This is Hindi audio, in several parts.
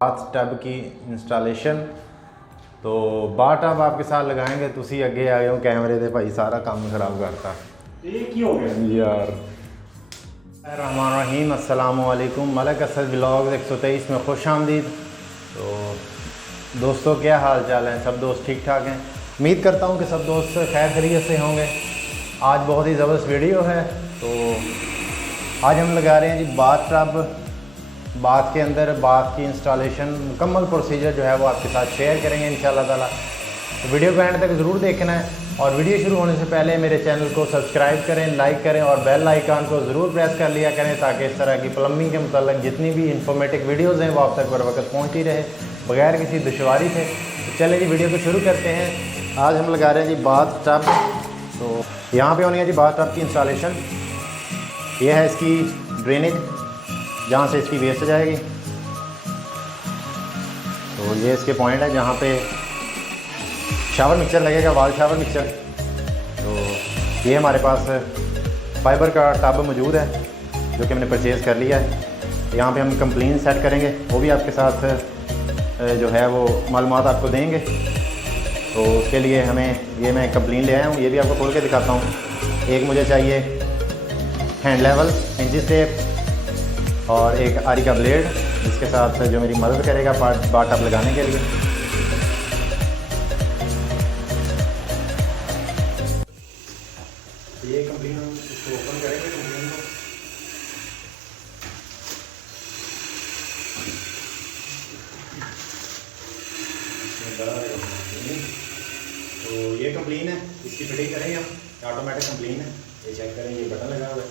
बाथ टब की इंस्टॉलेशन। तो बाथ टब आपके साथ लगाएंगे, तुसी अगे आए हो कैमरे दे भाई, सारा काम खराब करता। ये की हो गया यार रहमान रहीम, अस्सलाम वालेकुम। मलक असद व्लॉग 123 में खुश आमदीद। तो दोस्तों क्या हाल चाल है, सब दोस्त ठीक ठाक हैं। उम्मीद करता हूँ कि सब दोस्त खैर खैरियत से होंगे। आज बहुत ही ज़बरदस्त वीडियो है। तो आज हम लगा रहे हैं जी बाथ टब। बाथ के अंदर बाथ की इंस्टॉलेशन मुकम्मल प्रोसीजर जो है वो आपके साथ शेयर करेंगे इंशाल्लाह ताला। तो वीडियो को एंड तक ज़रूर देखना है और वीडियो शुरू होने से पहले मेरे चैनल को सब्सक्राइब करें, लाइक करें और बेल आइकन को ज़रूर प्रेस कर लिया करें ताकि इस तरह की प्लम्बिंग के मतलब जितनी भी इंफॉर्मेटिव वीडियोज़ हैं वो आप तक बर वक्त पहुँचती रहे बगैर किसी दुश्वारी से। तो चलें जी वीडियो को शुरू करते हैं। आज हम लगा रहे हैं जी बाथ टब। तो यहाँ पर होनी है जी बाथ टब की इंस्टॉलेशन। ये है इसकी ड्रेनेज जहाँ से इसकी वेस्ट जाएगी। तो ये इसके पॉइंट है जहाँ पे शावर मिक्सचर लगेगा, वाल शावर मिक्सचर। तो ये हमारे पास फाइबर का टब मौजूद है जो कि मैंने परचेज़ कर लिया है। यहाँ पे हम कंप्लेन सेट करेंगे, वो भी आपके साथ जो है वो मालूमात आपको देंगे। तो उसके लिए हमें ये मैं कंप्लेन ले आया हूँ, ये भी आपको खोल के दिखाता हूँ। एक मुझे चाहिए हैंड लेवल इंची टेप और एक आरी का ब्लेड जिसके साथ जो मेरी मदद करेगा बाथ टब लगाने के लिए। ये कंप्लेन हम इसको ओपन करेंगे कंप्लेन को। तो ये कंप्लेन है, इसकी फिटिंग करेंगे हम। ऑटोमेटिक कंप्लेन है, ये चेक करें, ये बटन लगा हुआ है।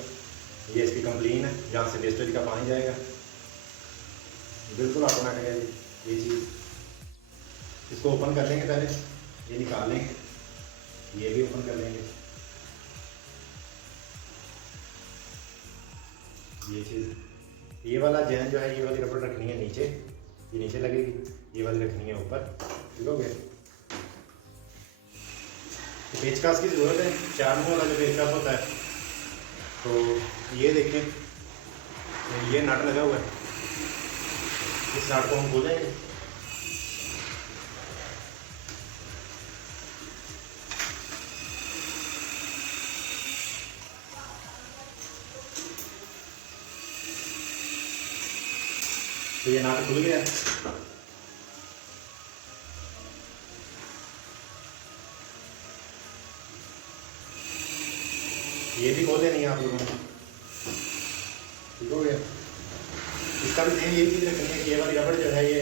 ये इसकी कंप्लेन है जहाँ से वेस्टेज का पानी जाएगा, बिल्कुल ऑटोमेटिक है ये चीज़। इसको ओपन कर लेंगे, पहले ये निकाल लेंगे, ये भी ओपन कर लेंगे। ये चीज़, ये वाला जैन जो है ये वाली रबड़ रखनी है नीचे, ये नीचे लगेगी, ये वाली रखनी है ऊपर। ठीक हो गया। तो पेचकस की ज़रूरत है, 4 मुँह वाला जो पेचकस होता है। तो ये देखें, तो ये नट लगा हुआ है, इस नट को हम खोलेंगे। तो ये नट खुल गया। ये भी खोल लेनी है आप लोगों ने। ठीक हो गया। इसका भी सेम यही चीज़ रखनी है कि ये वाली रबड़ जो है ये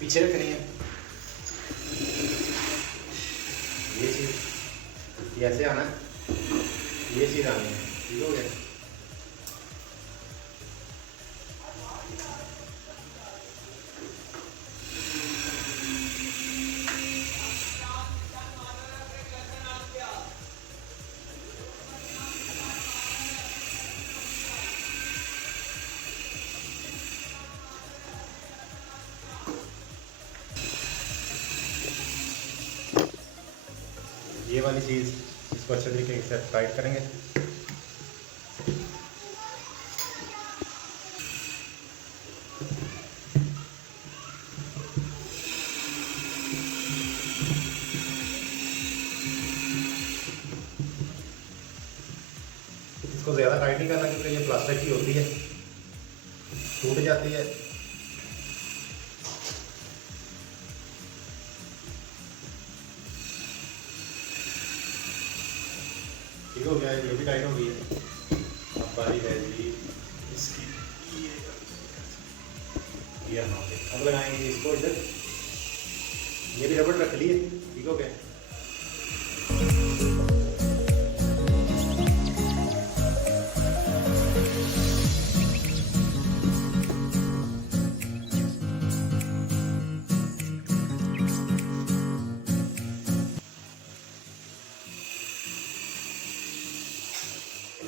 पीछे रखनी है। ये चीज़ ये ऐसे आना है, ये चीज़ आनी है। ठीक हो गया। ये वाली चीज़ इसको अच्छे तरीके से टाइट करेंगे। इसको ज़्यादा टाइट नहीं करना क्योंकि ये प्लास्टिक की होती है, टूट जाती है। ठीक हो गया, ये भी टाइट हो गई है। अब बारी है जी इसकी, ये हाँ अब लगाएंगे इसको इधर। ये भी रबड़ रख लिए। ठीक हो गया।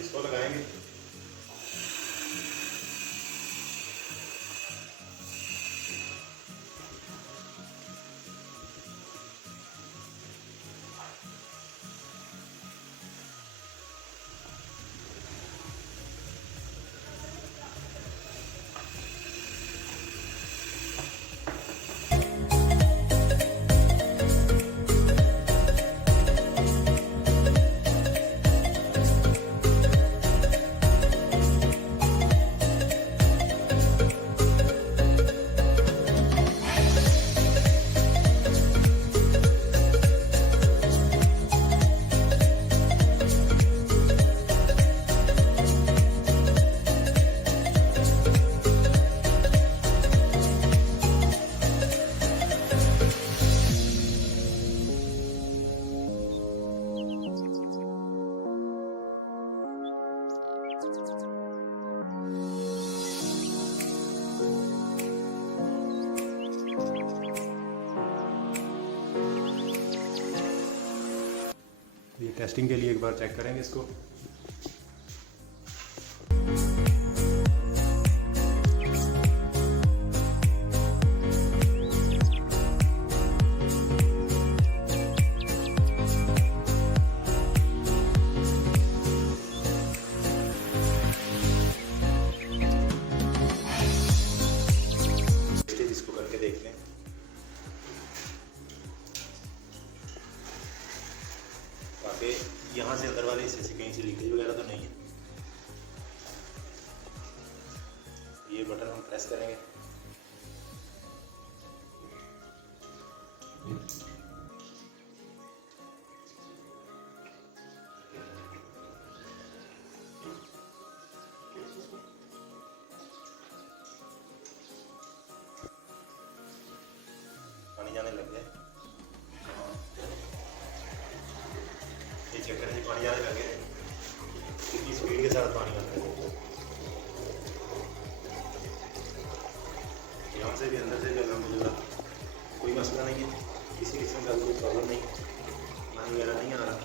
इसको लगाएंगे। टेस्टिंग के लिए एक बार चेक करेंगे इसको। इसको करके देखते हैं। ताकि यहाँ से अंदर वाले हिस्से से कहीं से लीकेज वगैरह तो नहीं है। ये बटन हम प्रेस करेंगे। पानी जाने लग गया। ये चेक करें, पानी जाने लगे, कितनी स्पीड के साथ पानी आ रहा है। यहाँ से भी अंदर से भी अलहमदुलिल्लाह कोई मसला नहीं है, किसी किस्म का कोई प्रॉब्लम नहीं, पानी वगैरह नहीं आ रहा।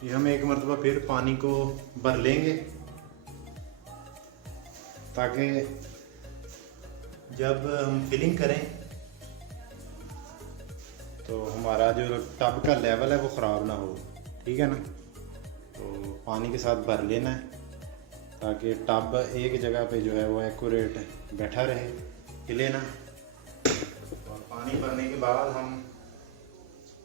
ये हम एक मरतबा फिर पानी को भर लेंगे ताकि जब हम फिलिंग करें तो हमारा जो टब का लेवल है वो ख़राब ना हो, ठीक है ना। तो पानी के साथ भर लेना है ताकि टब एक जगह पे जो है वो एक्यूरेट बैठा रहे, हिले ना। और पानी भरने के बाद हम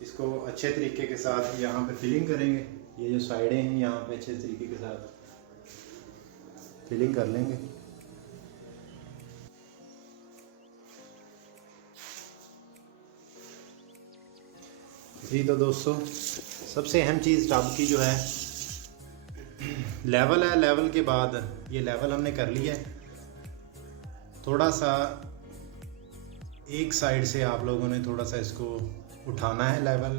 इसको अच्छे तरीके के साथ यहाँ पे फिलिंग करेंगे। ये जो साइडें हैं यहाँ पे अच्छे तरीके के साथ फिलिंग कर लेंगे। जी तो दोस्तों, सबसे अहम चीज़ टब की जो है लेवल है। लेवल के बाद ये लेवल हमने कर लिया है। थोड़ा सा एक साइड से आप लोगों ने थोड़ा सा इसको उठाना है लेवल,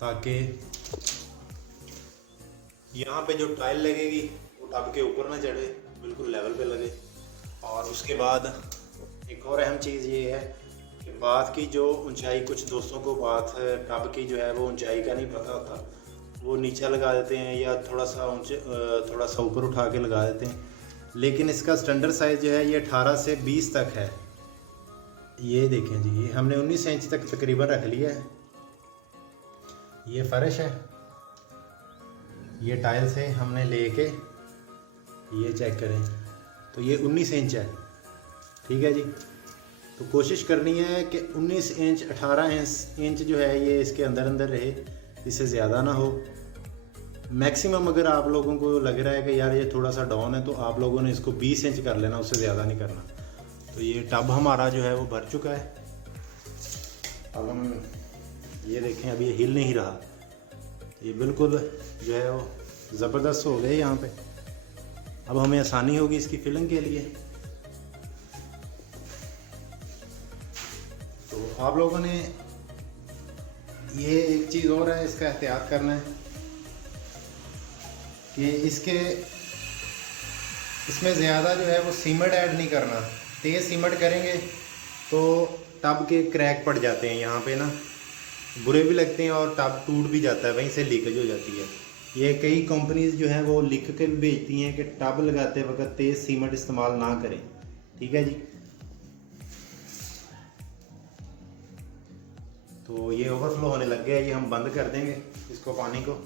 ताकि यहाँ पे जो टाइल लगेगी वो टब के ऊपर ना चढ़े, बिल्कुल लेवल पे लगे। और उसके बाद एक और अहम चीज़ ये है कि बात की जो ऊंचाई, कुछ दोस्तों को बात टब की जो है वो ऊंचाई का नहीं पता होता, वो नीचे लगा देते हैं या थोड़ा सा ऊपर उठा के लगा देते हैं। लेकिन इसका स्टैंडर्ड साइज़ जो है ये 18 से 20 तक है। ये देखें जी, ये हमने 19 इंच तक तकरीबन रख लिया है। ये फर्श है, ये टाइल से हमने लेके ये चेक करें तो ये 19 इंच है, ठीक है जी। तो कोशिश करनी है कि 19 इंच 18 इंच जो है ये इसके अंदर रहे, इससे ज़्यादा ना हो। मैक्सिमम अगर आप लोगों को लग रहा है कि यार ये थोड़ा सा डाउन है तो आप लोगों ने इसको 20 इंच कर लेना, उससे ज़्यादा नहीं करना। तो तो ये टब हमारा जो है वो भर चुका है। अब हम ये देखें, अभी ये हिल नहीं रहा, ये बिल्कुल जो है वो ज़बरदस्त हो गए यहाँ पे। अब हमें आसानी होगी इसकी फिलिंग के लिए। तो आप लोगों ने ये एक चीज़ और है, इसका एहतियात करना है कि इसमें ज़्यादा जो है वो सीमेंट ऐड नहीं करना। तेज़ सीमेंट करेंगे तो टब के क्रैक पड़ जाते हैं, यहाँ पे ना बुरे भी लगते हैं और टब टूट भी जाता है, वहीं से लीकेज हो जाती है। ये कई कंपनीज जो हैं वो लिख के भेजती हैं कि टब लगाते वक्त तेज़ सीमेंट इस्तेमाल ना करें। ठीक है जी। तो ये ओवरफ्लो होने लग गया, ये हम बंद कर देंगे इसको, पानी को।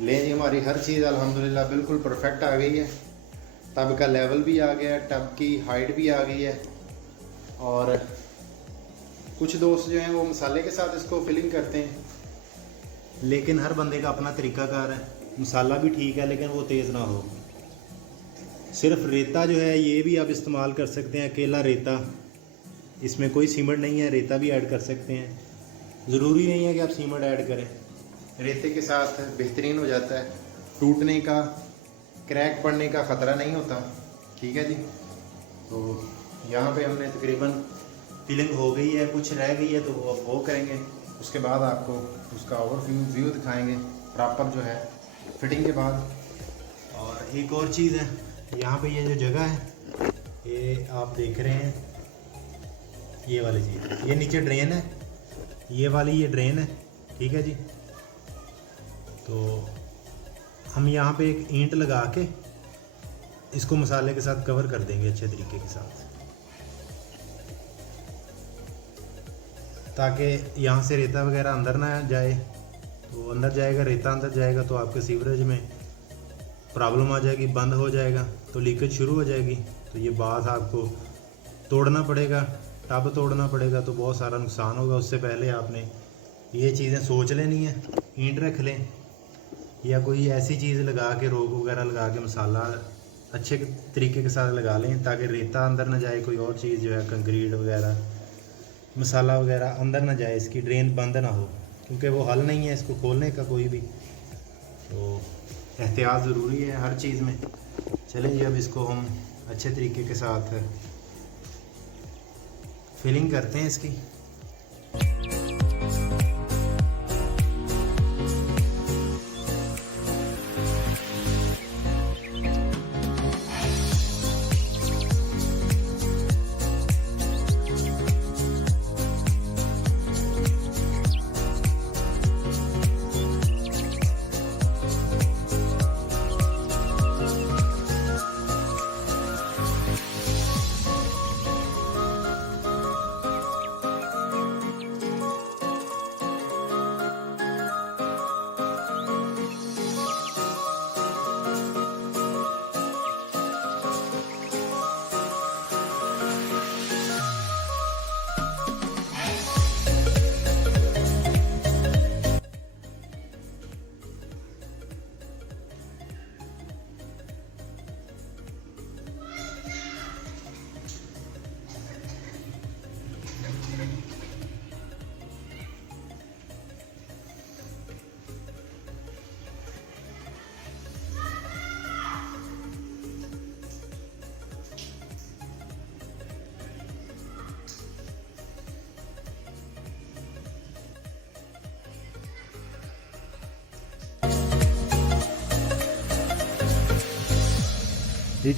ले जी, हमारी हर चीज़ अल्हम्दुलिल्लाह बिल्कुल परफेक्ट आ गई है। टब का लेवल भी आ गया है, टब की हाइट भी आ गई है। और कुछ दोस्त जो हैं वो मसाले के साथ इसको फिलिंग करते हैं, लेकिन हर बंदे का अपना तरीकाकार है। मसाला भी ठीक है लेकिन वो तेज़ ना हो। सिर्फ रेता जो है ये भी आप इस्तेमाल कर सकते हैं, अकेला रेता, इसमें कोई सीमेंट नहीं है, रेता भी ऐड कर सकते हैं। ज़रूरी नहीं है कि आप सीमेंट ऐड करें, रेते के साथ बेहतरीन हो जाता है, टूटने का, क्रैक पड़ने का ख़तरा नहीं होता। ठीक है जी। तो यहाँ पे हमने तकरीबन फिलिंग हो गई है, कुछ रह गई है तो वो करेंगे, उसके बाद आपको उसका ओवरव्यू दिखाएंगे प्रॉपर जो है फिटिंग के बाद। और एक और चीज़ है, यहाँ पे ये जो जगह है ये आप देख रहे हैं, ये वाली चीज़, ये नीचे ड्रेन है, ये वाली ये ड्रेन है। ठीक है जी। तो हम यहाँ पे एक ईंट लगा के इसको मसाले के साथ कवर कर देंगे अच्छे तरीके के साथ, ताकि यहाँ से रेता वगैरह अंदर ना जाए। तो अंदर जाएगा, रेता अंदर जाएगा तो आपके सीवरेज में प्रॉब्लम आ जाएगी, बंद हो जाएगा तो लीकेज शुरू हो जाएगी। तो ये बात आपको तोड़ना पड़ेगा, टब तोड़ना पड़ेगा, तो बहुत सारा नुकसान होगा। उससे पहले आपने ये चीज़ें सोच लेनी है, ईंट रख लें या कोई ऐसी चीज़ लगा के, रोक वगैरह लगा के मसाला अच्छे तरीके के साथ लगा लें, ताकि रेता अंदर ना जाए, कोई और चीज़ जो है कंक्रीट वगैरह, मसाला वगैरह अंदर ना जाए, इसकी ड्रेन बंद ना हो, क्योंकि वो हल नहीं है इसको खोलने का कोई भी। तो एहतियात ज़रूरी है हर चीज़ में। चलें जी, अब इसको हम अच्छे तरीके के साथ फिलिंग करते हैं इसकी।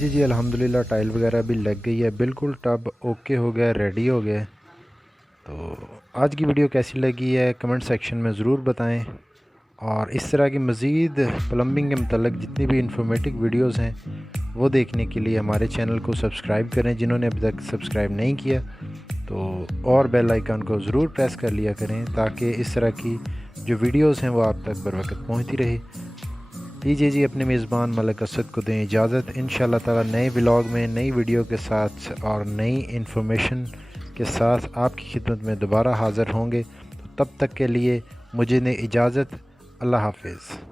जी अल्हम्दुलिल्लाह टाइल वगैरह भी लग गई है, बिल्कुल टब ओके हो गया, रेडी हो गया। तो आज की वीडियो कैसी लगी है कमेंट सेक्शन में ज़रूर बताएं, और इस तरह की मज़ीद प्लम्बिंग के मतलब जितनी भी इंफॉर्मेटिव वीडियोस हैं वो देखने के लिए हमारे चैनल को सब्सक्राइब करें, जिन्होंने अभी तक सब्सक्राइब नहीं किया तो, और बेल आइकन को ज़रूर प्रेस कर लिया करें, ताकि इस तरह की जो वीडियोस हैं वो आप तक बर वक्त पहुँचती रहे। दीजिए जी अपने मेज़बान मलिक असद को दें इजाज़त। इंशाअल्लाह ताला नए व्लॉग में नई वीडियो के साथ और नई इन्फॉर्मेशन के साथ आपकी खिदमत में दोबारा हाज़िर होंगे। तो तब तक के लिए मुझे ने इजाज़त। अल्लाह हाफ़िज़।